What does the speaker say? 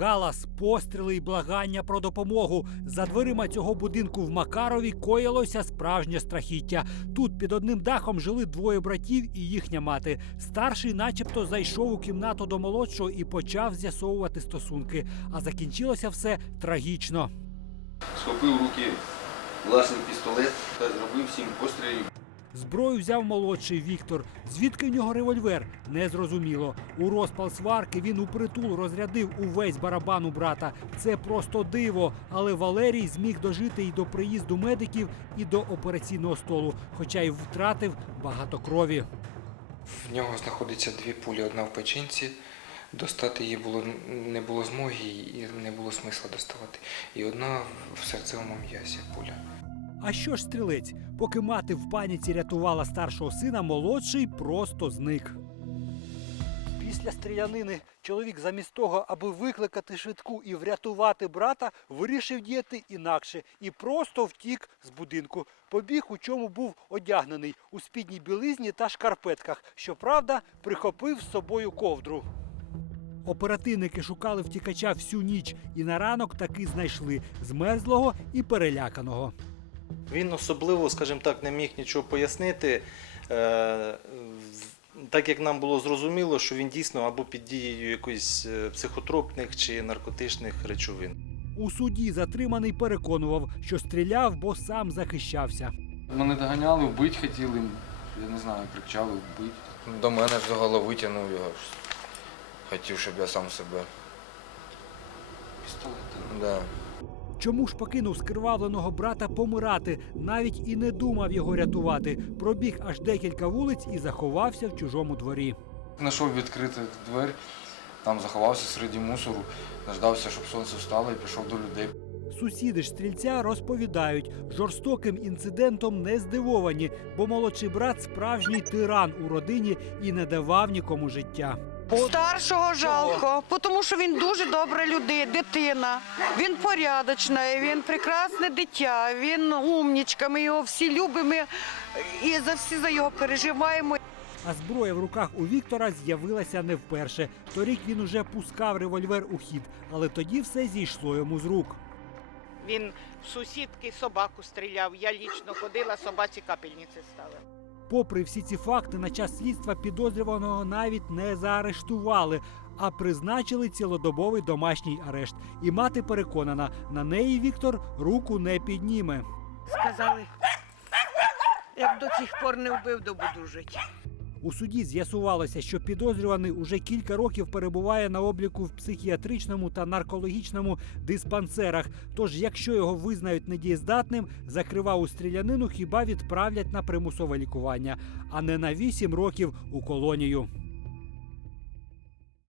Галас, постріли і благання про допомогу. За дверима цього будинку в Макарові коїлося справжнє страхіття. Тут під одним дахом жили двоє братів і їхня мати. Старший, начебто, зайшов у кімнату до молодшого і почав з'ясовувати стосунки. А закінчилося все трагічно. схопив руки власний пістолет та зробив сім пострілів. Зброю взяв молодший Віктор. Звідки в нього револьвер? Незрозуміло. У розпал сварки він упритул розрядив увесь барабан у брата. Це просто диво. Але Валерій зміг дожити і до приїзду медиків, і до операційного столу, хоча й втратив багато крові. В нього знаходиться дві пулі, одна в печінці. Достати її було не було змоги і не було смисла доставати. І одна в серцевому м'ясі пуля. А що ж стрілець? Поки мати в паніці рятувала старшого сина, молодший просто зник. Після стрілянини чоловік замість того, аби викликати швидку і врятувати брата, вирішив діяти інакше і просто втік з будинку. Побіг, у чому був одягнений у спідній білизні та шкарпетках. Щоправда, прихопив з собою ковдру. Оперативники шукали втікача всю ніч і на ранок таки знайшли змерзлого і переляканого. Він особливо, скажімо так, не міг нічого пояснити. Е, Так як нам було зрозуміло, що він дійсно або під дією якоїсь е, психотропних чи наркотичних речовин. У суді затриманий переконував, що стріляв, бо сам захищався. Мене доганяли, вбити хотіли, я не знаю, кричали вбити. До мене ж до голови тягнув його. Хотів, щоб я сам себе. Пістолет. Да. Чому ж покинув скривавленого брата помирати? Навіть і не думав його рятувати. Пробіг аж декілька вулиць і заховався в чужому дворі. Знайшов відкриту двері, там заховався серед мусору, дождався, щоб сонце встало і пішов до людей. Сусіди ж стрільця розповідають, жорстоким інцидентом не здивовані, бо молодший брат справжній тиран у родині і не давав нікому життя. Старшого жалко, тому що він дуже добра людина, дитина. Він порядочна, він прекрасне дитя, він умнічка. Ми його всі любимо і за всі за його переживаємо. А зброя в руках у Віктора з'явилася не вперше. Торік він уже пускав револьвер у хід, але тоді все зійшло йому з рук. Він в сусідки собаку стріляв. Я лічно ходила, собаці капельниці ставила. Попри всі ці факти, на час слідства підозрюваного навіть не заарештували, а призначили цілодобовий домашній арешт. І мати переконана, на неї Віктор руку не підніме. Сказали, як до цих пор не вбив, то буду жити. У суді з'ясувалося, що підозрюваний уже кілька років перебуває на обліку в психіатричному та наркологічному диспансерах. Тож, якщо його визнають недієздатним, закривав у стрілянину хіба відправлять на примусове лікування, а не на 8 років у колонію.